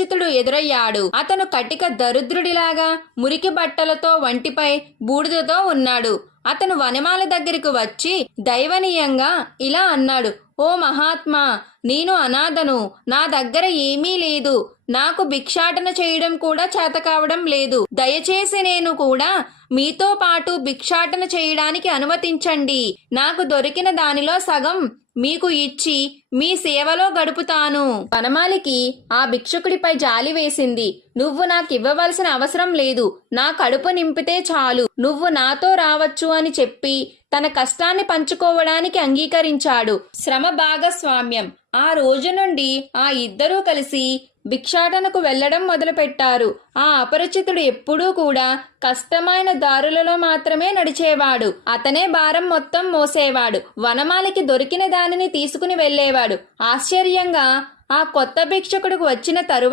అపరిచితుడు ఎదురయ్యాడు. అతను కటిక దరిద్రుడిలాగా మురికి బట్టలతో వంటిపై బూడిదతో ఉన్నాడు. అతను వనమాల దగ్గరకు వచ్చి దైవనీయంగా ఇలా అన్నాడు: ఓ మహాత్మా, నేను అనాథను. నా దగ్గర ఏమీ లేదు. నాకు భిక్షాటన చేయడం కూడా చేతకావడం లేదు. దయచేసి నేను కూడా మీతో పాటు భిక్షాటన చేయడానికి అనుమతించండి. నాకు దొరికిన దానిలో సగం మీకు ఇచ్చి మీ సేవలో గడుపుతాను. వనమాలికి ఆ భిక్షుకుడిపై జాలి వేసింది. నువ్వు నాకివ్వవలసిన అవసరం లేదు. నా కడుపు నింపితే చాలు. నువ్వు నాతో రావచ్చు అని చెప్పి తన కష్టాన్ని పంచుకోవడానికి అంగీకరించాడు. శ్రమ భాగస్వామ్యం. ఆ రోజు నుండి ఆ ఇద్దరూ కలిసి భిక్షాటనకు వెళ్లడం మొదలుపెట్టారు. ఆ అపరిచితుడు ఎప్పుడూ కూడా కష్టమైన దారులలో మాత్రమే నడిచేవాడు. అతనే భారం మొత్తం మోసేవాడు. వనమాలికి దొరికిన దానిని తీసుకుని వెళ్లేవాడు. ఆశ్చర్యంగా ఆ కొత్త భిక్షకుడికి వచ్చిన తరువాత